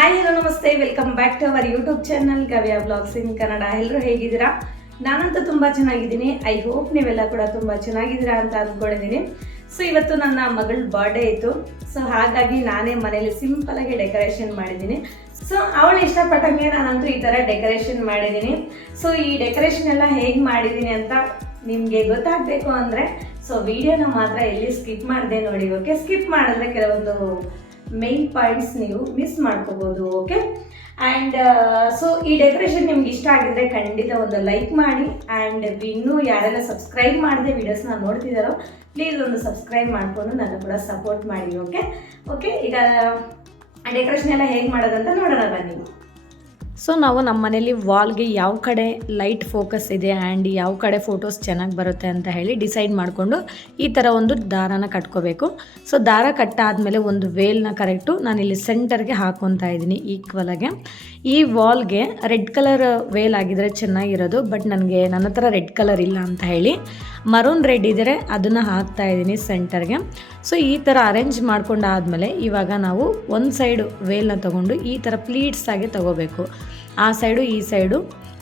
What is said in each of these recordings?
Hi hello ನಮಸ್ತೆ. Welcome back to our YouTube channel Gavya blogs in Kannada ಎಲ್ಲರೂ ಹೇಗಿದ್ದೀರಾ? ನಾನಂತೂ ತುಂಬ ಚೆನ್ನಾಗಿದ್ದೀನಿ. ಐ ಹೋಪ್ ನೀವೆಲ್ಲ ಕೂಡ ತುಂಬ ಚೆನ್ನಾಗಿದ್ದೀರಾ ಅಂತ ಅಂದ್ಕೊಂಡಿದ್ದೀನಿ. ಸೊ ಇವತ್ತು ನನ್ನ ಮಗಳ ಬರ್ಡೇ ಇತ್ತು. ಸೊ ಹಾಗಾಗಿ ನಾನೇ ಮನೇಲಿ ಸಿಂಪಲ್ ಆಗಿ ಡೆಕೋರೇಷನ್ ಮಾಡಿದ್ದೀನಿ. ಸೊ ಅವಳು ಇಷ್ಟಪಟ್ಟಂಗೆ ನಾನಂತೂ ಈ ಥರ ಡೆಕೋರೇಷನ್ ಮಾಡಿದ್ದೀನಿ. ಸೊ ಈ ಡೆಕೋರೇಷನ್ ಎಲ್ಲ ಹೇಗೆ ಮಾಡಿದ್ದೀನಿ ಅಂತ ನಿಮಗೆ ಗೊತ್ತಾಗಬೇಕು ಅಂದರೆ ಸೊ ವಿಡಿಯೋನ ಮಾತ್ರ ಎಲ್ಲಿ ಸ್ಕಿಪ್ ಮಾಡಿದೆ ನೋಡಿ. ಓಕೆ ಸ್ಕಿಪ್ ಮಾಡಿದ್ರೆ ಕೆಲವೊಂದು ಮೇನ್ ಪಾಯಿಂಟ್ಸ್ ನೀವು ಮಿಸ್ ಮಾಡ್ಕೋಬೋದು ಓಕೆ ಆ್ಯಂಡ್ ಸೊ ಈ ಡೆಕೋರೇಷನ್ ನಿಮ್ಗೆ ಇಷ್ಟ ಆಗಿದ್ರೆ ಖಂಡಿತ ಒಂದು ಲೈಕ್ ಮಾಡಿ ಆ್ಯಂಡ್ ಇನ್ನೂ ಯಾರೆಲ್ಲ ಸಬ್ಸ್ಕ್ರೈಬ್ ಮಾಡದೆ ವೀಡಿಯೋಸ್ನ ನೋಡ್ತಿದ್ದಾರೋ ಪ್ಲೀಸ್ ಒಂದು ಸಬ್ಸ್ಕ್ರೈಬ್ ಮಾಡಿಕೊಂಡು ನನ್ನ ಕೂಡ ಸಪೋರ್ಟ್ ಮಾಡಿ ಓಕೆ ಓಕೆ ಈಗ ಡೆಕೋರೇಷನ್ ಎಲ್ಲ ಹೇಗೆ ಮಾಡೋದಂತ ನೋಡೋಣ ಬನ್ನಿ. ಸೊ ನಾವು ನಮ್ಮ ಮನೇಲಿ ವಾಲ್ಗೆ ಯಾವ ಕಡೆ ಲೈಟ್ ಫೋಕಸ್ ಇದೆ ಆ್ಯಂಡ್ ಯಾವ ಕಡೆ ಫೋಟೋಸ್ ಚೆನ್ನಾಗಿ ಬರುತ್ತೆ ಅಂತ ಹೇಳಿ ಡಿಸೈಡ್ ಮಾಡಿಕೊಂಡು ಈ ಥರ ಒಂದು ದಾರನ ಕಟ್ಕೋಬೇಕು. ಸೊ ದಾರ ಕಟ್ಟಾದಮೇಲೆ ಒಂದು ವೇಲ್ನ ಕರೆಕ್ಟು ನಾನಿಲ್ಲಿ ಸೆಂಟರ್ಗೆ ಹಾಕೊತಾ ಇದ್ದೀನಿ ಈಕ್ವಲಾಗೆ ಈ ವಾಲ್ಗೆ ರೆಡ್ ಕಲರ್ ವೇಲ್ ಆಗಿದ್ರೆ ಚೆನ್ನಾಗಿರೋದು ಬಟ್ ನನಗೆ ನನ್ನ ಹತ್ರ ರೆಡ್ ಕಲರ್ ಇಲ್ಲ ಅಂತ ಹೇಳಿ ಮರೂನ್ ರೆಡ್ ಇದ್ದರೆ ಅದನ್ನು ಹಾಕ್ತಾ ಇದ್ದೀನಿ ಸೆಂಟರ್ಗೆ ಸೊ ಈ ಥರ ಅರೇಂಜ್ ಮಾಡ್ಕೊಂಡಾದಮೇಲೆ ಇವಾಗ ನಾವು ಒಂದು ಸೈಡ್ ವೇಲ್ನ ತೊಗೊಂಡು ಈ ಥರ ಪ್ಲೀಟ್ಸ್ ಆಗಿ ತೊಗೋಬೇಕು. ಆ ಸೈಡು ಈ ಸೈಡು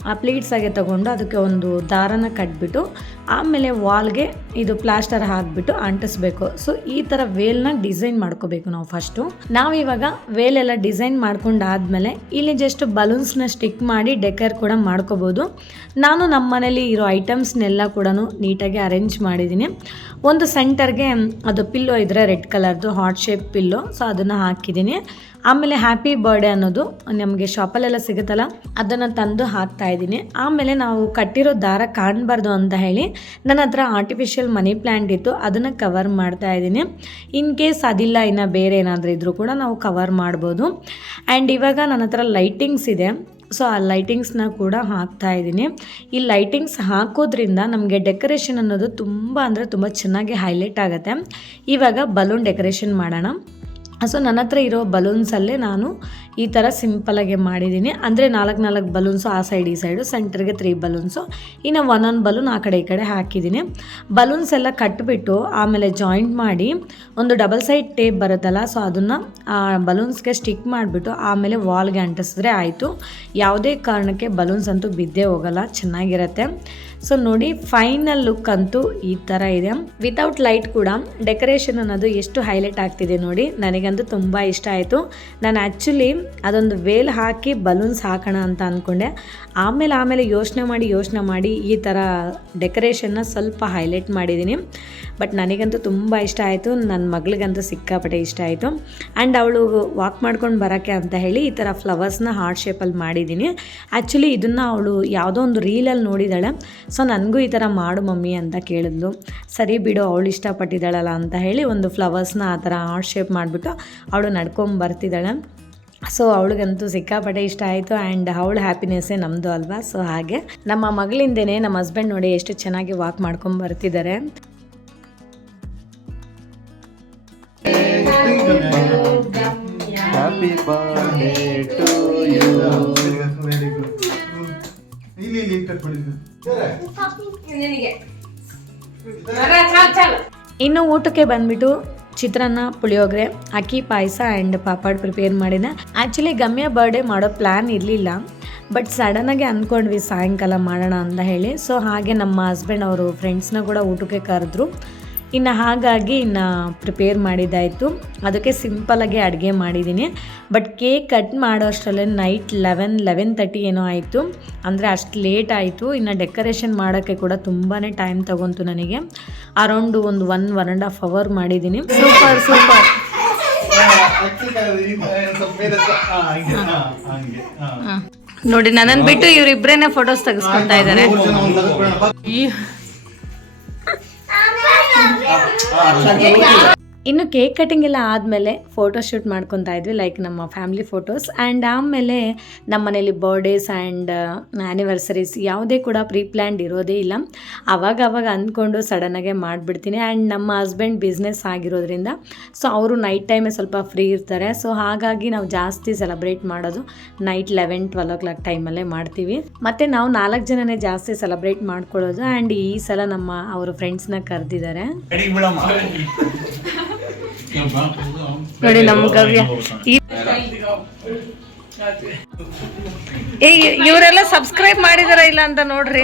ಆ ಪ್ಲೀಟ್ಸಾಗೆ ತಗೊಂಡು ಅದಕ್ಕೆ ಒಂದು ದಾರನ ಕಟ್ಬಿಟ್ಟು ಆಮೇಲೆ ವಾಲ್ಗೆ ಇದು ಪ್ಲಾಸ್ಟರ್ ಹಾಕ್ಬಿಟ್ಟು ಅಂಟಿಸ್ಬೇಕು. ಸೊ ಈ ಥರ ವೇಲ್ನ ಡಿಸೈನ್ ಮಾಡ್ಕೋಬೇಕು ನಾವು ಫಸ್ಟು ನಾವಿವಾಗ ವೇಲೆಲ್ಲ ಡಿಸೈನ್ ಮಾಡ್ಕೊಂಡಾದ್ಮೇಲೆ ಇಲ್ಲಿ ಜಸ್ಟ್ ಬಲೂನ್ಸ್ನ ಸ್ಟಿಕ್ ಮಾಡಿ ಡೆಕರ್ ಕೂಡ ಮಾಡ್ಕೋಬೋದು. ನಾನು ನಮ್ಮ ಮನೇಲಿ ಇರೋ ಐಟಮ್ಸ್ನೆಲ್ಲ ಕೂಡ ನೀಟಾಗಿ ಅರೇಂಜ್ ಮಾಡಿದ್ದೀನಿ. ಒಂದು ಸೆಂಟರ್ಗೆ ಅದು ಪಿಲ್ಲೋ ಇದ್ರೆ ರೆಡ್ ಕಲರ್ದು ಹಾಟ್ ಶೇಪ್ ಪಿಲ್ಲೋ ಸೊ ಅದನ್ನು ಹಾಕಿದ್ದೀನಿ. ಆಮೇಲೆ ಹ್ಯಾಪಿ ಬರ್ಡೇ ಅನ್ನೋದು ನಮಗೆ ಶಾಪಲ್ಲೆಲ್ಲ ಸಿಗುತ್ತಲ್ಲ, ಅದನ್ನು ತಂದು ಹಾಕ್ತಾ ಇದ್ದೀನಿ. ಆಮೇಲೆ ನಾವು ಕಟ್ಟಿರೋ ದಾರ ಕಾಣಬಾರ್ದು ಅಂತ ಹೇಳಿ ನನ್ನ ಹತ್ರ ಆರ್ಟಿಫಿಷಿಯಲ್ ಮನಿ ಪ್ಲ್ಯಾಂಟ್ ಇತ್ತು, ಅದನ್ನು ಕವರ್ ಮಾಡ್ತಾ ಇದ್ದೀನಿ. ಇನ್ ಕೇಸ್ ಅದಿಲ್ಲ, ಇನ್ನು ಬೇರೆ ಏನಾದರೂ ಇದ್ದರೂ ಕೂಡ ನಾವು ಕವರ್ ಮಾಡ್ಬೋದು. ಆ್ಯಂಡ್ ಇವಾಗ ನನ್ನ ಹತ್ರ ಲೈಟಿಂಗ್ಸ್ ಇದೆ. ಸೊ ಆ ಲೈಟಿಂಗ್ಸ್ನ ಕೂಡ ಹಾಕ್ತಾ ಇದ್ದೀನಿ. ಈ ಲೈಟಿಂಗ್ಸ್ ಹಾಕೋದ್ರಿಂದ ನಮಗೆ ಡೆಕೋರೇಷನ್ ಅನ್ನೋದು ತುಂಬ ಅಂದರೆ ತುಂಬ ಚೆನ್ನಾಗಿ ಹೈಲೈಟ್ ಆಗುತ್ತೆ. ಇವಾಗ ಬಲೂನ್ ಡೆಕೋರೇಷನ್ ಮಾಡೋಣ. ಸೊ ನನ್ನ ಹತ್ರ ಇರೋ ಬಲೂನ್ಸಲ್ಲೇ ನಾನು ಈ ಥರ ಸಿಂಪಲಾಗಿ ಮಾಡಿದ್ದೀನಿ ಅಂದರೆ ನಾಲ್ಕು ನಾಲ್ಕು ಬಲೂನ್ಸು ಆ ಸೈಡ್ ಈ ಸೈಡು ಸೆಂಟರ್ಗೆ ತ್ರೀ ಬಲೂನ್ಸು ಇನ್ನು ಒನ್ ಒನ್ ಬಲೂನ್ ಆ ಕಡೆ, ಈ ಕಡೆ ಹಾಕಿದ್ದೀನಿ ಬಲೂನ್ಸ್ ಎಲ್ಲ ಕಟ್ಬಿಟ್ಟು ಆಮೇಲೆ ಜಾಯಿಂಟ್ ಮಾಡಿ ಒಂದು ಡಬಲ್ ಸೈಡ್ ಟೇಪ್ ಬರುತ್ತಲ್ಲ ಸೊ ಅದನ್ನು ಬಲೂನ್ಸ್ಗೆ ಸ್ಟಿಕ್ ಮಾಡಿಬಿಟ್ಟು ಆಮೇಲೆ ವಾಲ್ಗೆ ಅಂಟಿಸಿದ್ರೆ ಆಯಿತು. ಯಾವುದೇ ಕಾರಣಕ್ಕೆ ಬಲೂನ್ಸ್ ಅಂತೂ ಬಿದ್ದೇ ಹೋಗಲ್ಲ, ಚೆನ್ನಾಗಿರುತ್ತೆ. ಸೊ ನೋಡಿ ಫೈನಲ್ ಲುಕ್ ಅಂತೂ ಈ ಥರ ಇದೆ. ವಿತೌಟ್ ಲೈಟ್ ಕೂಡ ಡೆಕೋರೇಷನ್ ಅನ್ನೋದು ಎಷ್ಟು ಹೈಲೈಟ್ ಆಗ್ತಿದೆ ನೋಡಿ, ನನಗಂತೂ ತುಂಬ ಇಷ್ಟ ಆಯಿತು. ನಾನು ಆ್ಯಕ್ಚುಲಿ ಅದೊಂದು ವೇಲ್ ಹಾಕಿ ಬಲೂನ್ಸ್ ಹಾಕೋಣ ಅಂತ ಅಂದ್ಕೊಂಡೆ ಆಮೇಲೆ ಆಮೇಲೆ ಯೋಚನೆ ಮಾಡಿ ಯೋಚನೆ ಮಾಡಿ ಈ ಥರ ಡೆಕೋರೇಷನ್ನ ಸ್ವಲ್ಪ ಹೈಲೈಟ್ ಮಾಡಿದ್ದೀನಿ. ಬಟ್ ನನಗಂತೂ ತುಂಬ ಇಷ್ಟ ಆಯಿತು. ನನ್ನ ಮಗಳಿಗಂತೂ ಸಿಕ್ಕಾಪಟ್ಟೆ ಇಷ್ಟ ಆಯಿತು. ಆ್ಯಂಡ್ ಅವಳು ವಾಕ್ ಮಾಡ್ಕೊಂಡು ಬರೋಕ್ಕೆ ಅಂತ ಹೇಳಿ ಈ ಥರ ಫ್ಲವರ್ಸ್ನ ಹಾರ್ಟ್ ಶೇಪಲ್ಲಿ ಮಾಡಿದ್ದೀನಿ. ಆ್ಯಕ್ಚುಲಿ ಇದನ್ನು ಅವಳು ಯಾವುದೋ ಒಂದು ರೀಲಲ್ಲಿ ನೋಡಿದಾಳೆ. ಸೊ ನನಗೂ ಈ ಥರ ಮಾಡು ಮಮ್ಮಿ ಅಂತ ಕೇಳಿದ್ಲು. ಸರಿ ಬಿಡು, ಅವಳು ಇಷ್ಟಪಟ್ಟಿದ್ದಾಳಲ್ಲ ಅಂತ ಹೇಳಿ ಒಂದು ಫ್ಲವರ್ಸ್ನ ಆ ಥರ ಹಾರ್ಟ್ ಶೇಪ್ ಮಾಡಿಬಿಟ್ಟು ಅವಳು ನಡ್ಕೊಂಡು ಬರ್ತಿದ್ದಾಳೆ. ಸೊ ಅವಳಿಗಂತೂ ಸಿಕ್ಕಾಪಟ್ಟೆ ಇಷ್ಟ ಆಯಿತು ಆ್ಯಂಡ್ ಅವಳ ಹ್ಯಾಪಿನೆಸ್ಸೇ ನಮ್ಮದು ಅಲ್ವಾ? ಸೊ ಹಾಗೆ ನಮ್ಮ ಮಗಳಿಂದೇನೆ ನಮ್ಮ ಹಸ್ಬೆಂಡ್ ನೋಡಿ ಎಷ್ಟು ಚೆನ್ನಾಗಿ ವಾಕ್ ಮಾಡ್ಕೊಂಡು ಬರ್ತಿದ್ದಾರೆ ಇನ್ನು ಊಟಕ್ಕೆ ಬಂದ್ಬಿಟ್ಟು ಚಿತ್ರಾನ್ನ, ಪುಳಿಯೋಗರೆ, ಅಕ್ಕಿ, ಪಾಯಸ ಆ್ಯಂಡ್ ಪಾಪಡ್ ಪ್ರಿಪೇರ್ ಮಾಡಿದೆ ಆ್ಯಕ್ಚುಲಿ ಗಮ್ಯ ಬರ್ಡೇ ಮಾಡೋ ಪ್ಲ್ಯಾನ್ ಇರಲಿಲ್ಲ. ಬಟ್ ಸಡನ್ನಾಗಿ ಅಂದ್ಕೊಂಡ್ವಿ ಸಾಯಂಕಾಲ ಮಾಡೋಣ ಅಂತ ಹೇಳಿ. ಸೊ ಹಾಗೆ ನಮ್ಮ ಹಸ್ಬೆಂಡ್ ಅವರು ಫ್ರೆಂಡ್ಸ್ನ ಕೂಡ ಊಟಕ್ಕೆ ಕರೆದ್ರು. ಇನ್ನು ಹಾಗಾಗಿ ಇನ್ನು ಪ್ರಿಪೇರ್ ಮಾಡಿದ್ದಾಯಿತು. ಅದಕ್ಕೆ ಸಿಂಪಲಾಗಿ ಅಡುಗೆ ಮಾಡಿದ್ದೀನಿ. ಬಟ್ ಕೇಕ್ ಕಟ್ ಮಾಡೋ ಅಷ್ಟರಲ್ಲೇ ನೈಟ್ ಲೆವೆನ್ ಲೆವೆನ್ ತರ್ಟಿ ಏನೋ ಆಯಿತು. ಅಂದರೆ ಅಷ್ಟು ಲೇಟ್ ಆಯಿತು. ಇನ್ನು ಡೆಕೋರೇಷನ್ ಮಾಡೋಕ್ಕೆ ಕೂಡ ತುಂಬಾ ಟೈಮ್ ತಗೊಂತು ನನಗೆ. ಅರೌಂಡ್ ಒಂದು one one and half hour ಮಾಡಿದ್ದೀನಿ. ಸೂಪರ್ ಸೂಪರ್ ನೋಡಿ ನನ್ನನ್ನು ಬಿಟ್ಟು ಇವರಿಬ್ಬರೇನೆ ಫೋಟೋಸ್ ತೆಗೆಸ್ಕೊತಾ ಇದ್ದಾರೆ. 啊啊天自动 ಇನ್ನು ಕೇಕ್ ಕಟಿಂಗ್ ಎಲ್ಲ ಆದಮೇಲೆ ಫೋಟೋ ಶೂಟ್ ಮಾಡ್ಕೊತಾ ಇದ್ವಿ ಲೈಕ್ ನಮ್ಮ ಫ್ಯಾಮಿಲಿ ಫೋಟೋಸ್ ಆ್ಯಂಡ್ ಆಮೇಲೆ ನಮ್ಮ ಮನೇಲಿ ಬರ್ಡೇಸ್ ಆ್ಯಂಡ್ ಆ್ಯನಿವರ್ಸರೀಸ್ ಯಾವುದೇ ಕೂಡ ಪ್ರೀ ಪ್ಲ್ಯಾಂಡ್ ಇರೋದೇ ಇಲ್ಲ. ಅವಾಗ ಅವಾಗ ಅಂದ್ಕೊಂಡು ಸಡನ್ನಾಗೆ ಮಾಡಿಬಿಡ್ತೀನಿ. ಆ್ಯಂಡ್ ನಮ್ಮ ಹಸ್ಬೆಂಡ್ ಬಿಸ್ನೆಸ್ ಆಗಿರೋದ್ರಿಂದ ಸೊ ಅವರು ನೈಟ್ ಟೈಮೇ ಸ್ವಲ್ಪ ಫ್ರೀ ಇರ್ತಾರೆ. ಸೊ ಹಾಗಾಗಿ ನಾವು ಜಾಸ್ತಿ ಸೆಲೆಬ್ರೇಟ್ ಮಾಡೋದು night eleven twelve o'clock ಟೈಮಲ್ಲೇ ಮಾಡ್ತೀವಿ. ಮತ್ತು ನಾವು ನಾಲ್ಕು ಜನನೇ ಜಾಸ್ತಿ ಸೆಲೆಬ್ರೇಟ್ ಮಾಡ್ಕೊಳ್ಳೋದು. ಆ್ಯಂಡ್ ಈ ಸಲ ನಮ್ಮ ಅವರು ಫ್ರೆಂಡ್ಸ್ನ ಕರೆದಿದ್ದಾರೆ. ನೋಡಿ ನಮ್ಮ ಗವ್ಯ ಈ ಇವರೆಲ್ಲ ಸಬ್ಸ್ಕ್ರೈಬ್ ಮಾಡಿದಾರ ಇಲ್ಲ ಅಂತ ನೋಡ್ರಿ.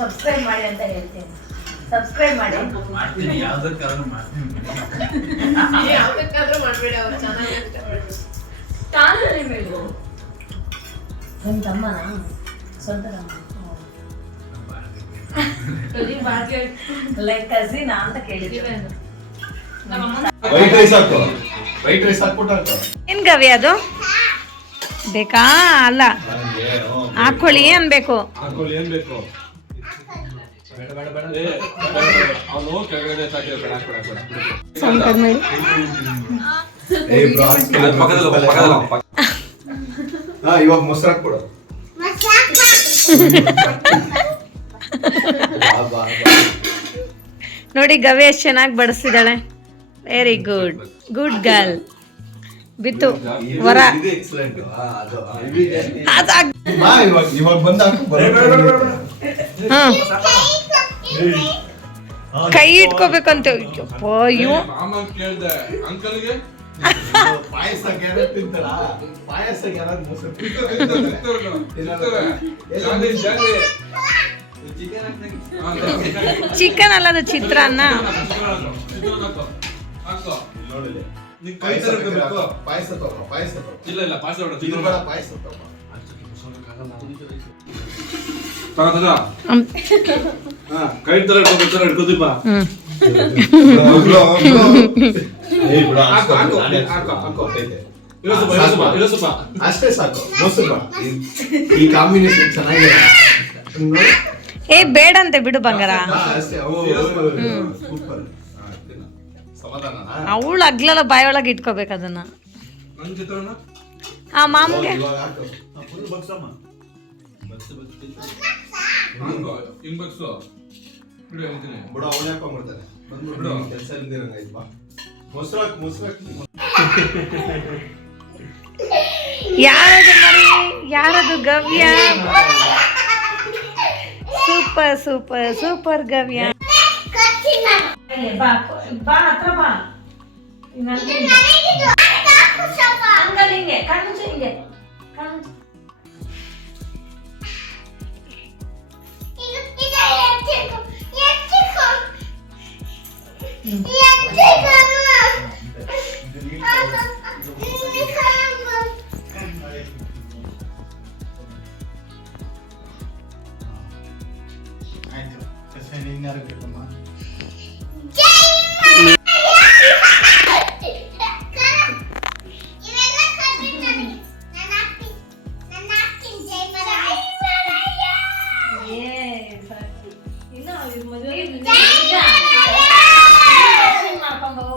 ಸಬ್ಸ್ಕ್ರೈಬ್ ಮಾಡಿ ಅಂತ ಹೇಳ್ತೀನಿ ಸಬ್ಸ್ಕ್ರೈಬ್ ಮಾಡಿ ನನ್ನ ತಮ್ಮನ? ಸ್ವಂತ ಲೈಕ್ ಕಸಿನ ಅಂತ ವೈಟ್ ರೈಸ್ ಹಾಕು. ವೈಟ್ ರೈಸ್ ಹಾಕ್ಬಿಟ್ಟು ಹಾಕು. ಏನ್ ಗವಿ ಅದು? ಬೇಕಾ? ಅಲ್ಲ. ಹಾಕೊಳ್ಳಿ ಹಾಕೊಳ್ಳಿ ಏನ್ ಬೇಕು? ಅವನು ಕೆಳಗಡೆ ಸಾಕಿರೋ ಬೇಡ ಬೇಡ ಬೇಡ. ಸೌಂಡ್ ಕಡಿಮೆ ಇಡು. ಏ ಬ್ರೋ ಪಕ್ಕದಲ್ಲಿ ಹೋಗು, ಪಕ್ಕದಲ್ಲಿ. ಹೋಗು, ಪಕ್ಕ- ಹಾ ಇವಾಗ ಮೊಸರಾಕ್ ಕೊಡು. ನೋಡಿ ಗವಿ ಎಷ್ಟು ಚೆನ್ನಾಗಿ ಬಡಿಸಿದಾಳೆ ವೆರಿ ಗುಡ್ ಗುಡ್ ಗರ್ಲ್ ಬಿತ್ತು. ವರ. ಕೈ ಇಟ್ಕೋಬೇಕು ಅಂತ ಅಯ್ಯೋ ಪಾಯಸ ಚಿಕನ್ ಅಲ್ಲ ಅದು ಚಿತ್ರಾನ್ನ. ಪಾಯಸ ಪಾಯಸ ಇಲ್ಲ ಪಾಯಸ ಕೈ ತರ. ಅಷ್ಟೇ ಸಾಕು. ಈ ಕಾಂಬಿನೇಷನ್ ಚೆನ್ನಾಗಿದೆ. ಏ ಬೇಡಂತೆ ಬಿಡು ಬಂಗಾರ? ಅವಳು ಅಗ್ಲಲ್ಲ ಬಾಯೊಳಗೆ ಇಟ್ಕೋಬೇಕು ಅದನ್ನ? ಆ ಮಾಮೂಗೆ. ಯಾರದು ಮರಿ? ಯಾರದು Gavya? Super super super Gavya ಬಾ ಆಯ್ತು ಕಷಾಯ ಇನ್ಯಾರು ಬೇಕಮ್ಮ ಮಾಡ್ಕೊಂಡ್ ಹೋಗು,